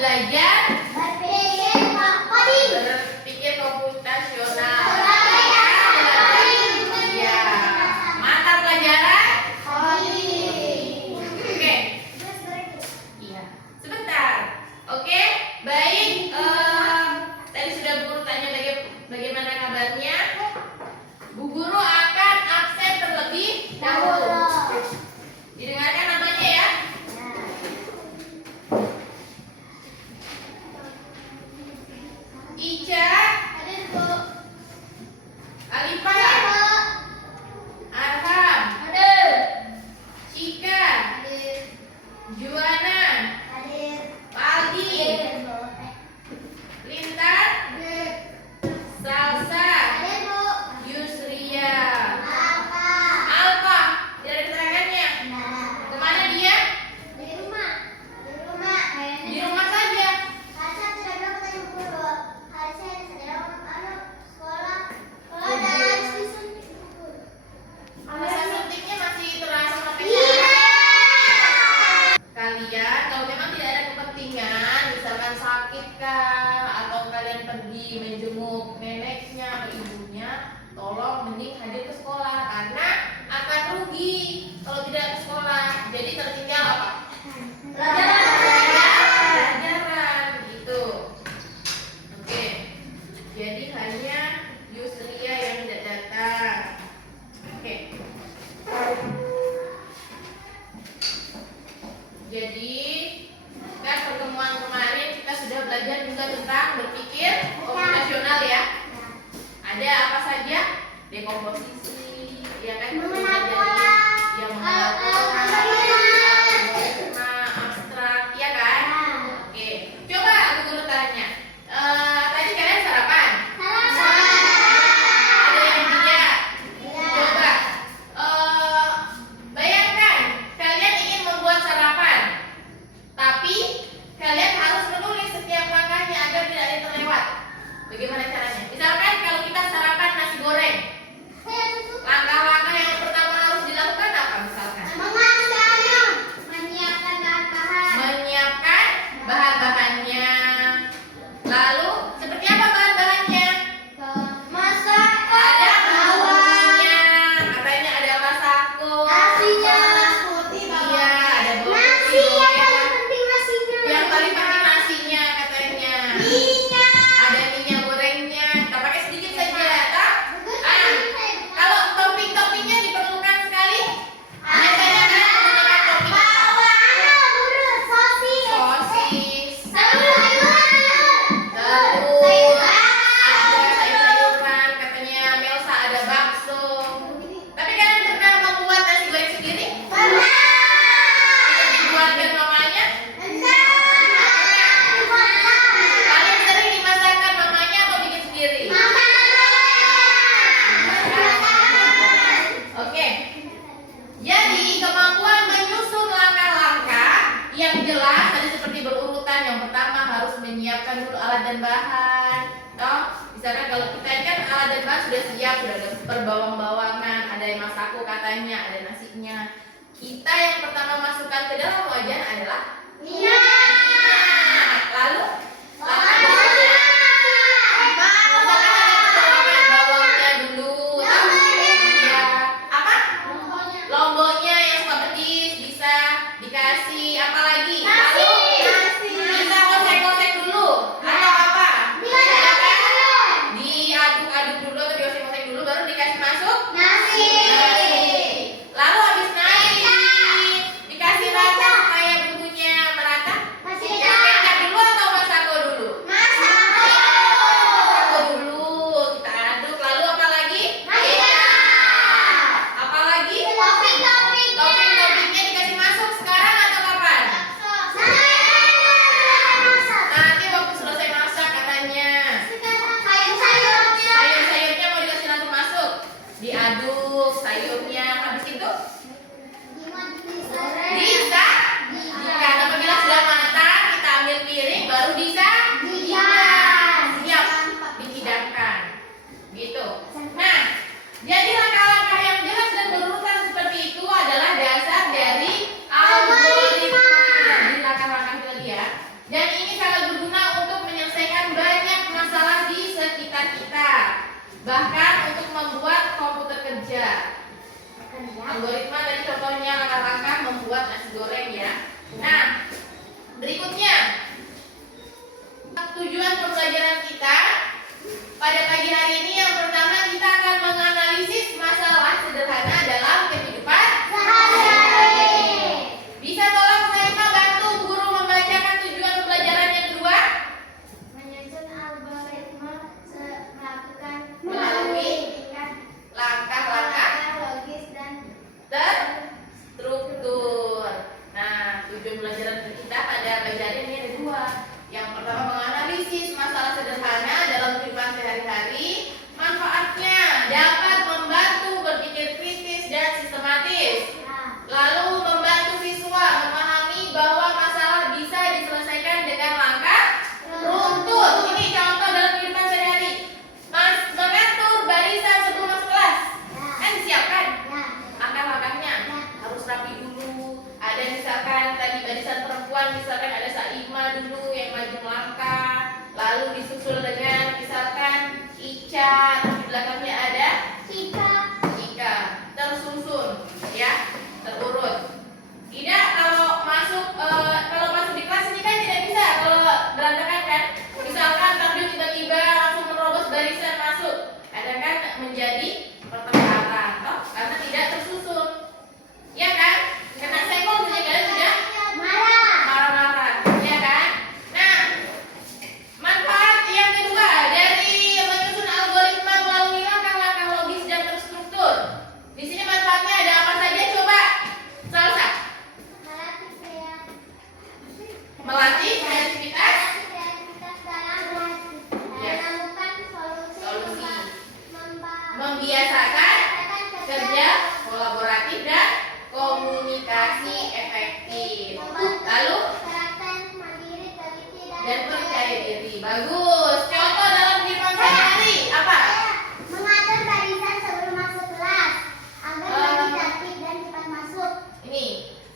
belajar berpikir komputasional. Ya, mata pelajaran. Oke. Iya. Sebentar. Oke, baik. Tadi sudah Bu Guru tanya bagaimana kabarnya. Bu Guru akan absen terlebih dahulu. Didengarkan namanya ya. Ica, Alifah, Arham, Cika, Juana, Paldi, Lintar, Salsa, Yusria, Alfa. Tidak ada keterangannya. Kemana dia? Di rumah saja. Masa suntiknya masih terasa sampai kalian kalau memang tidak ada kepentingan, misalkan sakit kah, atau kalian pergi menjenguk neneknya atau ibunya, tolong mending hadir ke sekolah karena akan rugi kalau tidak ke sekolah. Jadi tertinggal apa? Pelajaran gitu. Oke. Jadi hanya Yusria yang tidak datang. Oke. Jadi kan pertemuan kemarin kita sudah belajar juga tentang berpikir komputasional ya. Ada apa saja? Dekomposisi, ya kan? Yang mengenal pola, algoritma, abstrak, ya kan? Oke. Coba aku dulu tanya. Tadi kalian sarapan? Ada yang tidak? Coba. Bayangkan kalian ingin membuat sarapan, tapi kalian harus menulis setiap langkahnya agar tidak ada yang terlewat. Bagaimana caranya? Misalkan kalau kita sarapan nasi goreng, langkah-langkah yang pertama harus dilakukan apa misalkan? Menyiapkan bahan-bahannya. Lalu seperti apa bahan-bahannya? Ada bumbunya, katanya ada masako. Iya, ada bawang putih. Yang paling penting nasinya katanya. Ada minyak gorengnya. Kita pakai sedikit saja, tak? Kalau topping-toppingnya diperlukan sekali. Biasanya kan menggunakan topping sosis, telur, ada sayur-sayuran, katanya Melsa ada bakso. Tapi kalian pernah membuat nasi goreng sendiri? Tidak dibuatkan mamanya? Paling sering dimasakkan mamanya atau bikin sendiri? Oke. Jadi kemampuan menyusun langkah-langkah yang jelas tadi seperti berurutan. Yang pertama harus menyiapkan dulu alat dan bahan. Toh, misalkan kalau kita kan alat dan bahan sudah siap, sudah ada perbawang-bawangan, ada yang masako katanya, ada nasinya. Kita yang pertama masukkan ke dalam wajan adalah minyak. Lalu bawangnya dulu. Ya. Apa? Lomboknya yang suka pedes bisa dikasih apa lagi? Lalu kita kosek-kosek dulu atau apa? Diaduk-aduk dulu atau diosek-osek dulu baru dikasih masuk nasi. Lalu habis naik dikasih rata supaya bumbunya merata. Dan ini sangat berguna untuk menyelesaikan banyak masalah di sekitar kita. Bahkan untuk membuat komputer kerja. Algoritma tadi contohnya langkah-langkah membuat nasi goreng ya. Nah, berikutnya tujuan pembelajaran kita pada pagi hari ini yang pertama kita akan menganalisis masalah sederhana dalam kehidupan sehari-hari. Bisa tolong saya bantu guru membacakan tujuan pembelajaran yang kedua? Menyusun algoritma melakukan Melalui langkah-langkah logis dan terstruktur. Nah, tujuan pembelajaran kita pada pagi hari ini ada dua. Yang pertama menganalisis masalah sederhana dalam kehidupan sehari-hari. Manfaatnya dapat membantu berpikir kritis dan sistematis. Lalu membantu siswa memahami bahwa masalah bisa diselesaikan dengan langkah runtut. Ini contoh dalam kehidupan sehari-hari. Mengatur barisan sebelum masuk kelas. Kan disiapkan langkah-langkahnya. Harus rapi dulu. Ada misalkan tadi barisan perempuan, misalkan ada Saima dulu yang maju melangkah, lalu disusul dengan misalkan Ica, di belakangnya ada Ika, tersusun ya, terurut. Tidak kalau masuk di kelas ini kan tidak bisa kalau berantakan kan. Misalkan Tarjo tiba-tiba langsung menerobos barisan masuk, ada kan menjadi pertengkaran, toh karena tidak tersusun, ya kan? Karena senggol saja kalian sudah marah-marah, ya kan? Nah, manfaat yang kedua dari menyusun algoritma melalui langkah-langkah logis dan terstruktur. Di sini manfaatnya ada apa saja? Coba Salsa. Melatih kreativitas dalam menemukan solusi, membiasakan kerja kolaboratif dan komunikasi efektif. Lalu dan percaya diri. Bagus. Contoh dalam kehidupan sehari-hari apa? mengatur barisan sebelum masuk kelas agar lebih tertib dan cepat masuk. Ini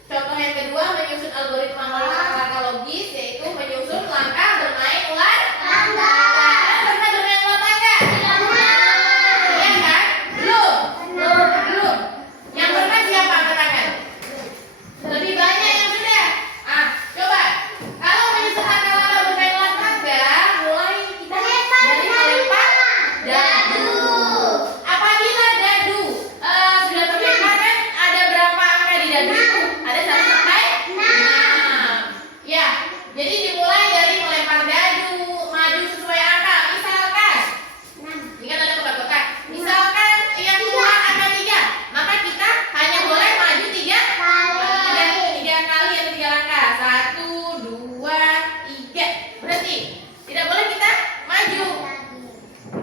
contoh yang kedua, menyusun algoritma melalui langkah logis, yaitu menyusun langkah bermain ular tangga. Kalian pernah bermain ular tangga? Iya kan? Belum. Yang pernah siapa angkat tangan? Lebih banyak yang sudah. Coba kalau menyusun langkah bermain ular tangga, mulai kita dari melempar dadu. Apabila dadu sudah terlempar kan ada berapa angka di dadu itu? Ada 1 sampai 6. Ya, jadi dimulai dari melempar dadu, maju sesuai angka. Misalkan, ini kan ada kotak-kotak. Misalkan yang keluar angka 3, maka kita hanya boleh maju 3 kali atau 3 langkah. 1, 2, 3. Berhenti. Tidak boleh kita maju.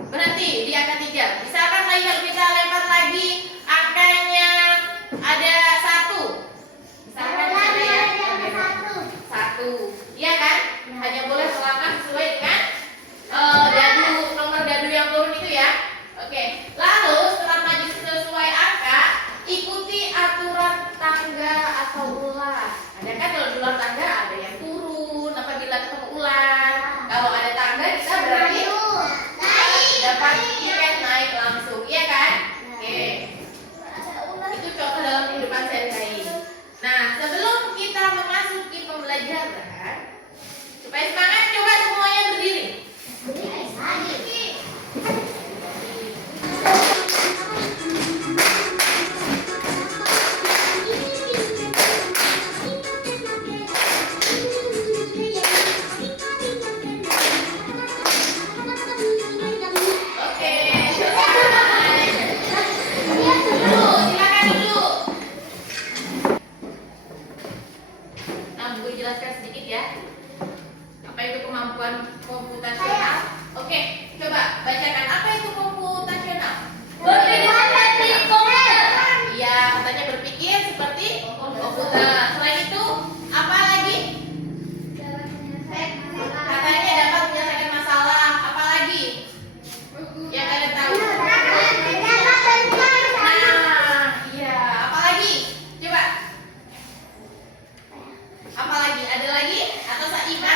Berhenti di angka 3. Misalkan lagi kita lempar lagi angkanya ada 1. Misalkan ada ya. 1. Iya kan? Hanya boleh melangkah sesuai dengan nomor dadu yang turun itu ya. Oke. Lalu setelah maju sesuai angka, ikuti aturan tangga atau ular. Ada kan kalau di ular tangga ada yang turun apabila ketemu ular. Kalau ada tangga kita berarti dapat tiket naik langsung, iya kan? Oke. Itu contoh dalam kehidupan sehari-hari. Nah, sebelum kita memasuki pembelajaran, supaya semangat, coba semuanya berdiri. Oke, selesai. Silakan duduk. Nah, Bu jelaskan sedikit ya. Apa itu kemampuan komputasional? Oke, coba bacakan apa itu komputasional. Berpikir komputer. Iya, katanya berpikir seperti komputer. Selain itu, apa lagi? Katanya dapat menyelesaikan masalah. Apa lagi? Yang kalian tahu? Nah, iya. Apa lagi? Coba. Apa lagi? Ada lagi? Atau Saima?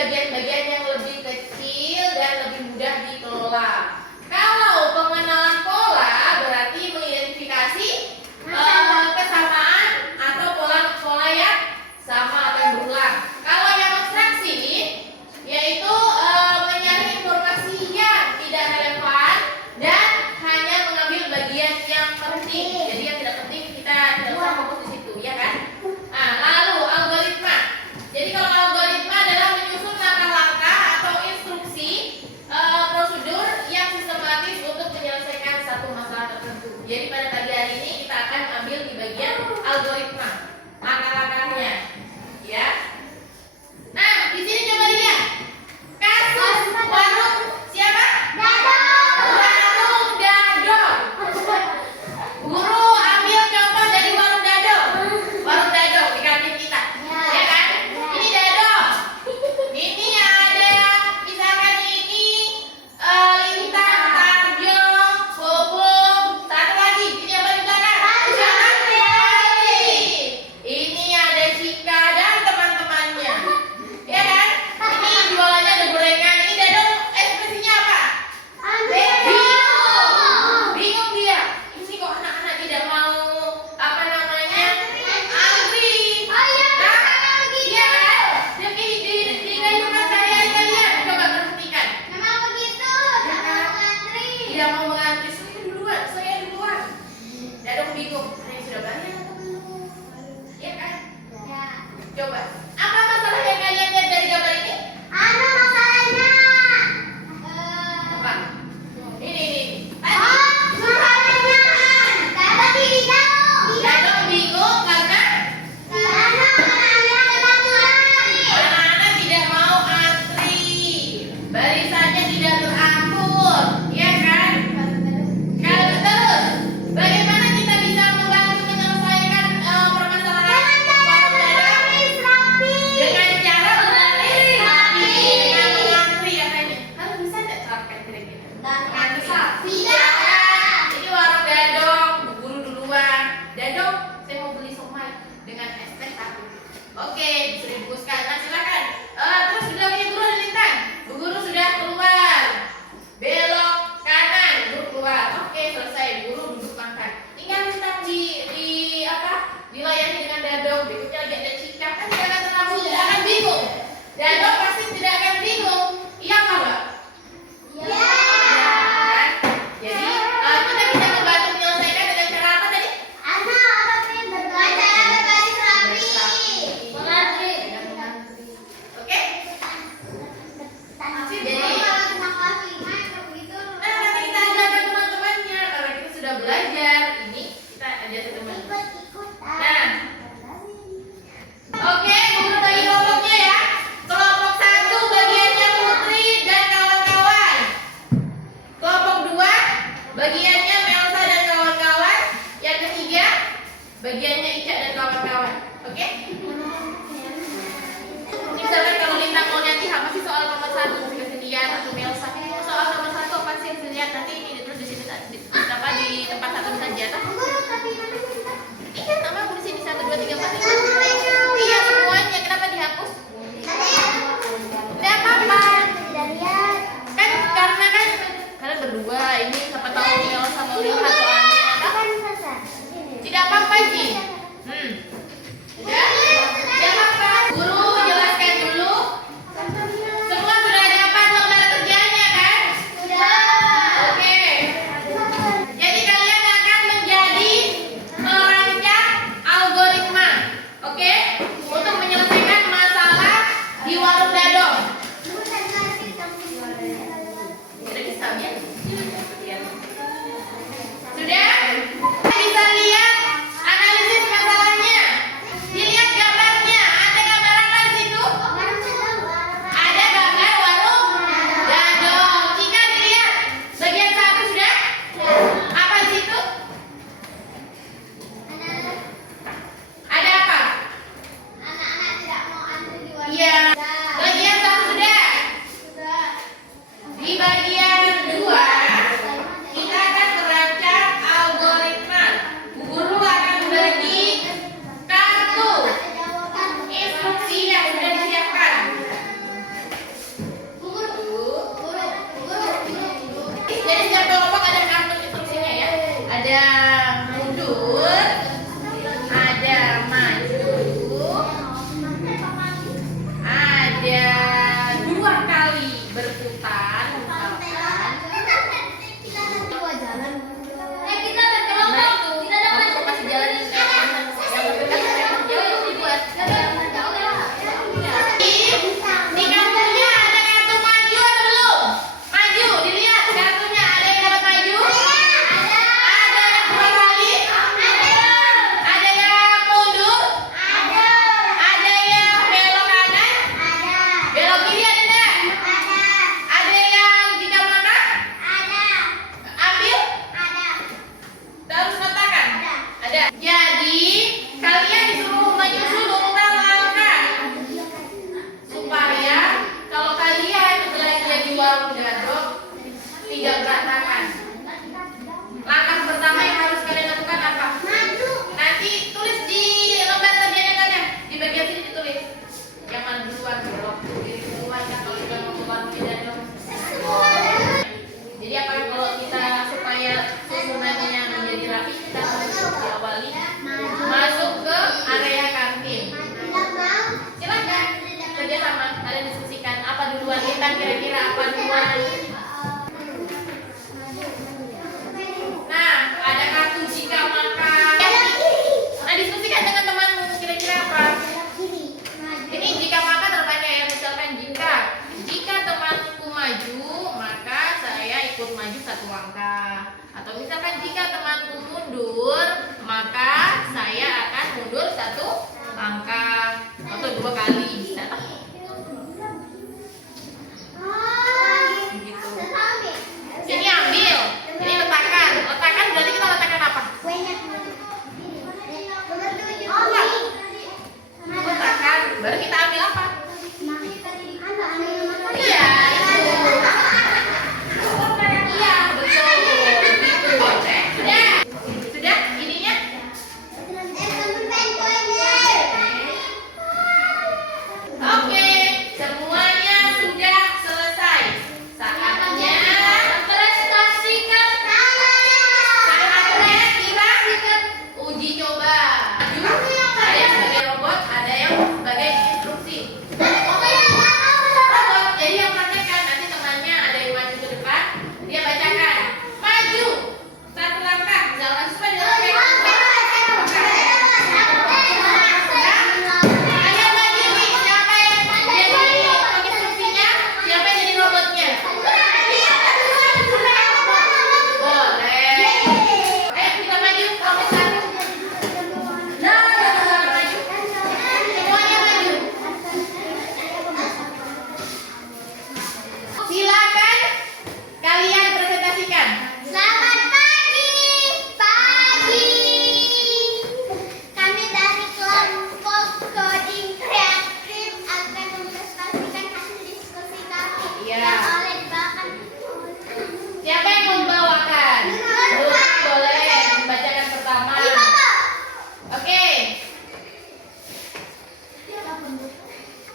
bagian-bagian yang lebih kecil dan lebih mudah dikelola. Kalau pengenalan pola berarti mengidentifikasi kesamaan atau pola yang sama atau yang berulang. Kalau yang abstraksi yaitu mencari informasi yang tidak relevan dan hanya mengambil bagian yang penting. Jadi yang tidak penting kita tidak usah fokus di situ, ya kan? Nah, lalu algoritma. Jadi kalau algoritma adalah menyusun langkah-langkah atau instruksi prosedur yang sistematis untuk menyelesaikan satu masalah tertentu. Jadi pada pagi hari ini kita akan ambil di bagian algoritma, langkah-langkahnya, ya. Nah, di sini coba lihat kasus warung siapa? Warung Dado. Guru ambil contoh dari warung Dado. Warung Dado di kantin kita, ya kan? Ini Dado. Ini ada, misalkan ini Lintang, Tarjo, Bobo, satu lagi. Ini apa di belakang? Jantri. Ini ada Cika dan teman-temannya, ya kan? Ini jualannya ada gorengan. Ini Dado ekspresinya apa? Bingung dia. Ini kok anak-anak tidak mau apa namanya? Antri. Nah, iya kan? Jadi di kehidupan sehari-hari coba perhatikan. Tidak mau mengantri. Saya duluan. Dado bingung. Ada yang sudah bayar atau belum? Ya kan? Coba. Apa masalah yang kalian lihat dari gambar ini? Apa? Ini. Tadi Dado bingung karena anak-anak tidak mau antri, barisannya tidak teratur, ya kan? Kalau terus, bagaimana kita bisa membantu menyelesaikan permasalahan warung Dado? Dengan cara mengantri, dengan mengantri katanya. Kalau bisa tidak terapkan kira-kira? Mengantri. Ini warung Dado, Bu Guru duluan. Dado, saya mau beli somai dengan es teh satu. Oke, bisa dibungkuskan. Nah, silakan. Terus di belakangnya Guru ada Lintang. Bu Guru sudah keluar. Belok kanan, Guru keluar. Oke, selesai. Guru duduk makan. Tinggal Lintang di apa? Dilayani dengan Dado. Berikutnya lagi ada Cika. Kan tidak akan terlalu, tidak akan bingung. Dado pasti tidak akan bingung. Iya apa enggak? Kan? Jadi kita bisa membantu menyelesaikan dengan cara apa tadi? Dengan mengantri. Oke? Nah, nanti kita ajarkan teman-temannya karena kita sudah belajar. Ini kita ajarkan teman. Nah, oke, Guru bagi kelompoknya ya. Kelompok 1 bagiannya Putri dan kawan-kawan. Kelompok 2 bagiannya Melsa dan kawan-kawan. Yang ketiga bagiannya Ica dan kawan-kawan. Oke? Misalkan kalau Lintang mau nanti apa sih soal nomor 1 mesti kesediaan atau Melsa? Soal nomor 1 apa sih yang dilihat nanti ini terus di sini apa di tempat satu saja toh? Iya, nama di sini 1 2 3 4 5. Iya semuanya. Kenapa dihapus? Tidak apa-apa. Kan karena kan kalian berdua ini siapa tahu Melsa mau lihat soalnya. Tidak apa-apa Ji. Ya? Tidak apa-apa. Guru jelaskan dulu. Semua sudah dapat lembar kerjanya kan? Oke. Jadi kalian akan menjadi perancang algoritma. Oke? Untuk menyelesaikan masalah di warung Dado. Sudah bisa ya? Sudah? Bisa lihat analisis masalahnya. Dilihat gambarnya. Ada gambar apa di situ? Ada gambar warung Dado. Cika dilihat. Bagian 1 sudah? Apa di situ? Ada apa? Iya. Bagian 1 sudah. Di bagian 2 kita akan merancang algoritma. Bu Guru akan bagi kartu instruksi yang sudah disiapkan. Kalian diskusikan apa duluan, kita kira-kira apa duluan. Nah, ada kartu jika maka. Nah, diskusikan dengan temanmu kira-kira apa. Ini jika maka tertanya ya, misalkan jika temanku maju, maka saya ikut maju 1 langkah. Atau misalkan jika temanku mundur, maka saya akan mundur 1 langkah. Atau 2 kali bisa. Begitu. Sini ambil, ini letakkan. Letakkan berarti kita letakkan apa? Letakkan, baru kita ambil apa? Iya, itu. Iya, betul. Gitu. Sudah? Ininya? Oke, semuanya sudah selesai. Saatnya prestasikan. Saatnya kita uji coba. Ada yang sebagai robot, ada yang sebagai instruksi. Robot, jadi yang praktekkan nanti temannya ada yang maju ke depan, dia bacakan. Maju 1 langkah, jalan supaya dilakukan. Kalian bagi nih, siapa yang jadi instruksinya, siapa yang jadi robotnya? Boleh. Ayo kita maju, kamu 1. Maju. Semuanya maju. Silakan kalian presentasikan. Selamat pagi. Kami dari kelompok coding kreatif akan mempresentasikan hasil diskusi kami Iya. yang oleh dibawakan. Siapa yang membawakan? Boleh membacakan pertama. Oke.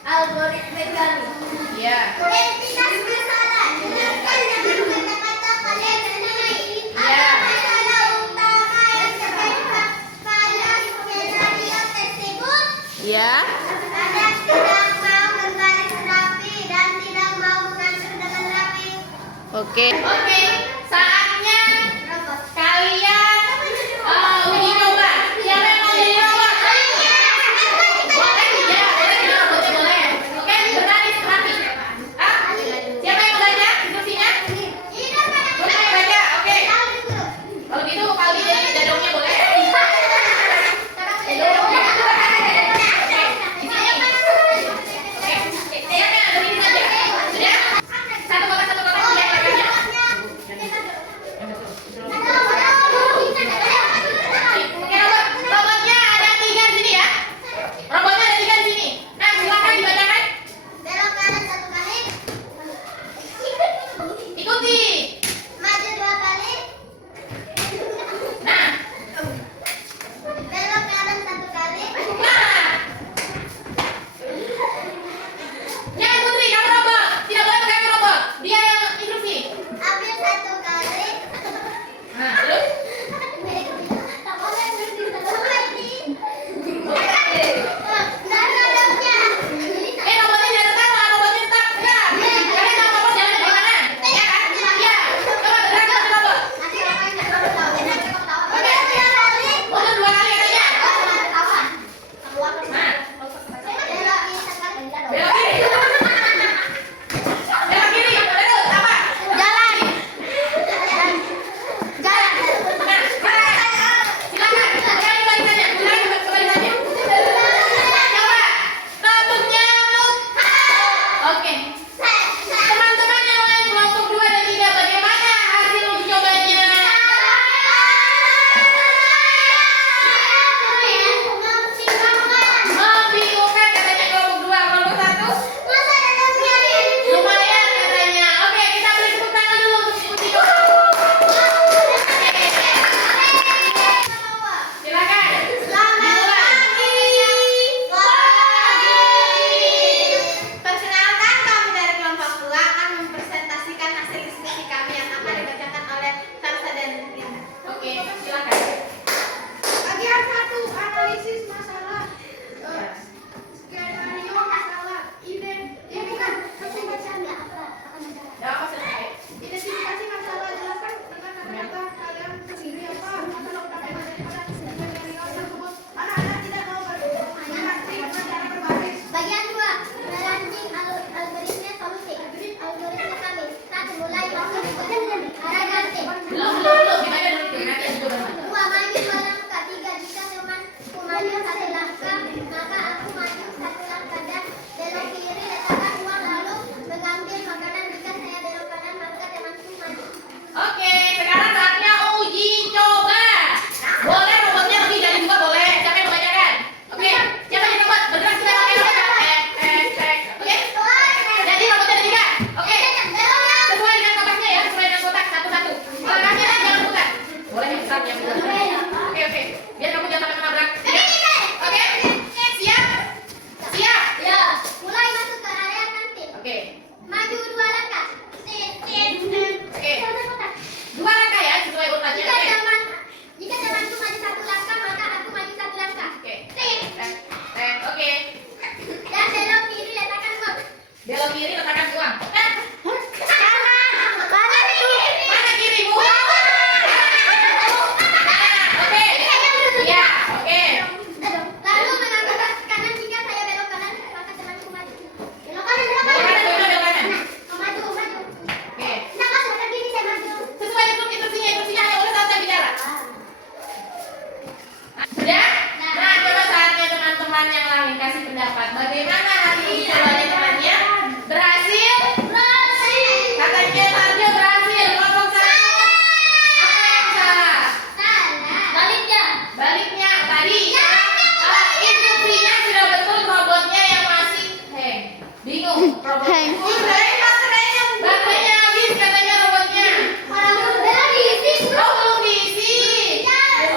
Algoritma kami. Iya. Identitas masalah. Dengarkan dengan kata-kata kalian sendiri. Iya. Apa masalah utama yang terdapat pada skenario tersebut? Iya. Ada tidak mau berbaris rapi dan tidak mau mengatur dengan rapi. Oke. Saatnya kalian uji coba. Siapa yang mau jadi robot? Boleh tidak? Boleh, boleh. Oke, berbaris rapi. Siapa yang mau baca instruksinya? Boleh baca. Oke. Kalau gitu kali jadi dadongnya boleh. Siapa? Berdiri saja. Sudah? Satu kotak, ya, belakangnya. Oke. Maju 2 langkah. Oke. 2 langkah ya, sesuai urutannya. Oke. Jika temanku maju 1 langkah, maka aku maju 1 langkah. Oke. Oke. Dan belok kiri letakkan uang. Belok kiri letakkan uang. Kanan kiri. Mana kiri, Bu? Oke. Iya, oke. Lalu mengambil kanan jika saya belok kanan, maka temanku maju. Belok kanan, belok Belok kanan. kanan, belok kanan. Maju, maju. Oke. Nah, kalau belok kiri saya maju. Sesuai instruksinya hanya boleh selesai bicara. Sudah? Nah, coba saatnya teman-teman yang lain kasih pendapat. Bagaimana hari ini jawabannya temannya? Berhasil? Katanya Mario berhasil. Kelompok 1. Apa yang salah? Baliknya. Baliknya tadi. Instruksinya sudah betul, robotnya yang masih hang. Bingung robotnya. Baterainya habis katanya robotnya. Orang diisi. Oh, belum diisi.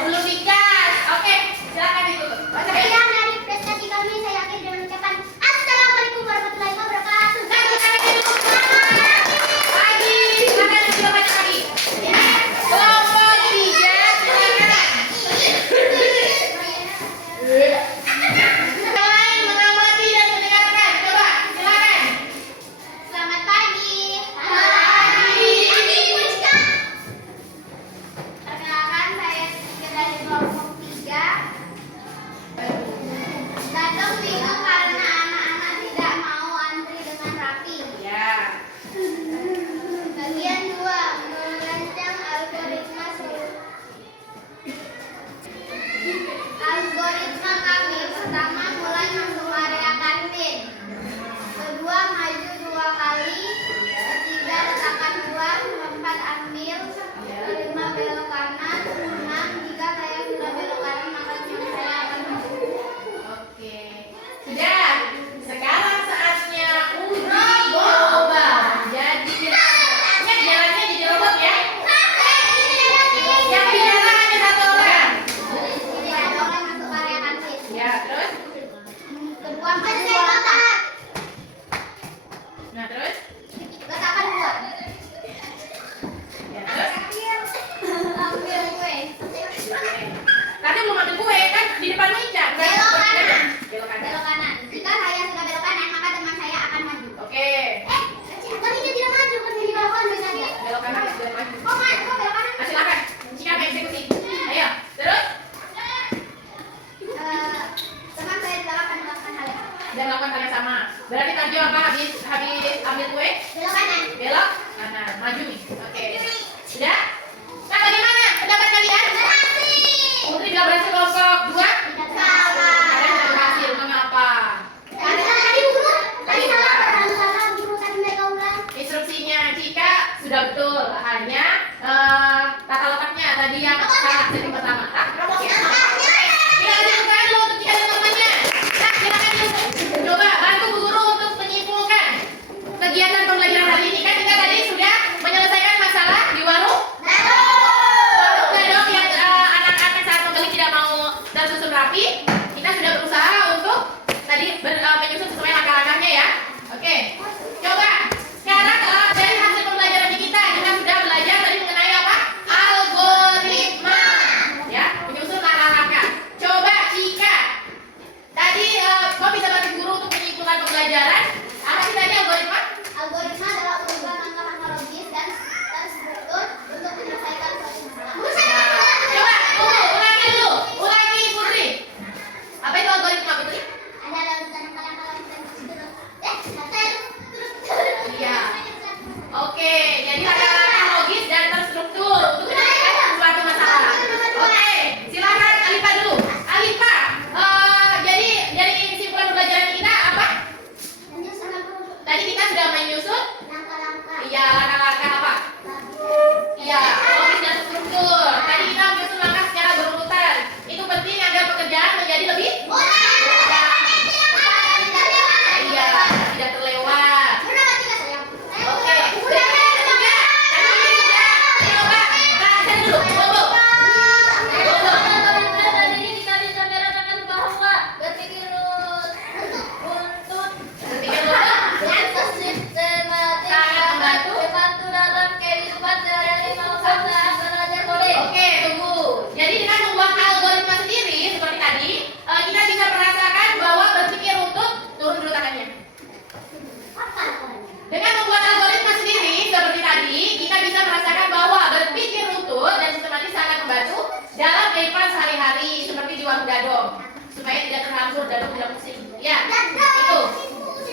Belum dicas. Oke, silakan ditutup. Baca ya. Sekian dari prestasi kami, saya akhiri dengan ucapan Assalamualaikum warahmatullahi wabarakatuh. Lagi, silakan kita baca lagi. Kelompok 3, silakan. Yang lain mengamati dan mendengarkan. Coba, silakan. biar jantung tidak pusing. Ya, itu.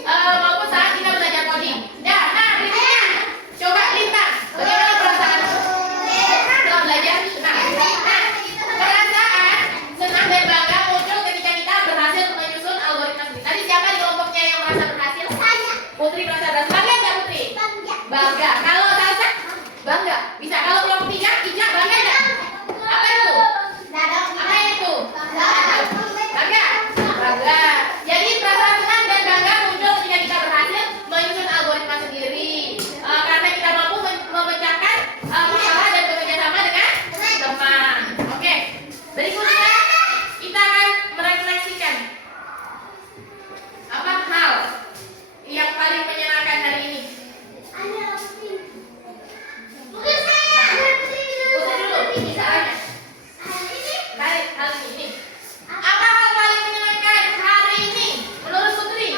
Maupun saat kita belajar coding. Ya, nah berikutnya coba Lintang, bagaimana perasaan setelah belajar senang? Nah, perasaan senang dan bangga muncul ketika kita berhasil menyusun algoritma sendiri. Tadi siapa di kelompoknya yang merasa berhasil? Putri merasa berhasil. Bangga nggak Putri? Bangga. Kalau Salsa? Bangga. Bisa. Kalau kelompok 3, Ica bangga nggak? Apa itu? Apa itu? Bangga. Bangga. Jadi perasaan senang dan bangga muncul ketika kita berhasil menyusun algoritma sendiri. Karena kita mampu memecahkan masalah dan bekerja sama dengan teman. Oke. Berikutnya kita akan merefleksikan apa hal yang paling menyenangkan hari ini. Putri dulu, misalnya. Hal ini. Apa hal paling menyenangkan hari ini menurut Putri?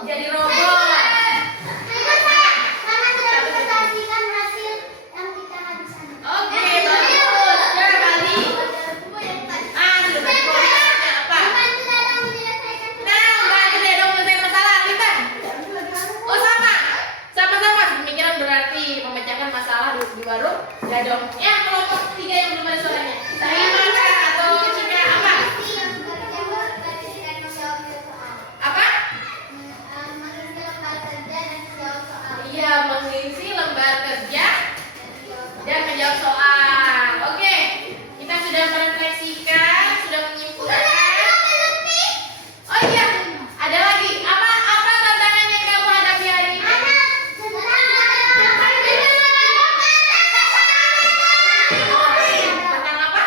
Jadi robot. Oke, bagus. Ya, kali. Sudah bagi koordinatnya apa? Nah, bantu Dedong menyelesaikan masalah, Lintang. Oh, sama-sama pemikiran berarti memecahkan masalah di warung Dadong. Ya, kelompok 3 yang belum ada suaranya. Saya Maka atau Cika apa? Apa? Iya, mengisi lembar kerja dan menjawab soal. Oke, kita sudah merefleksikan, sudah menyimpulkan. Oh iya, ada lagi. Apa tantangan yang kamu hadapi hari ini? Tentang apa?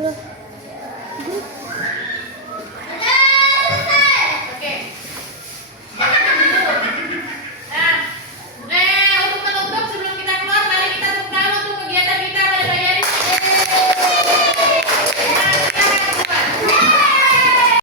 Guru.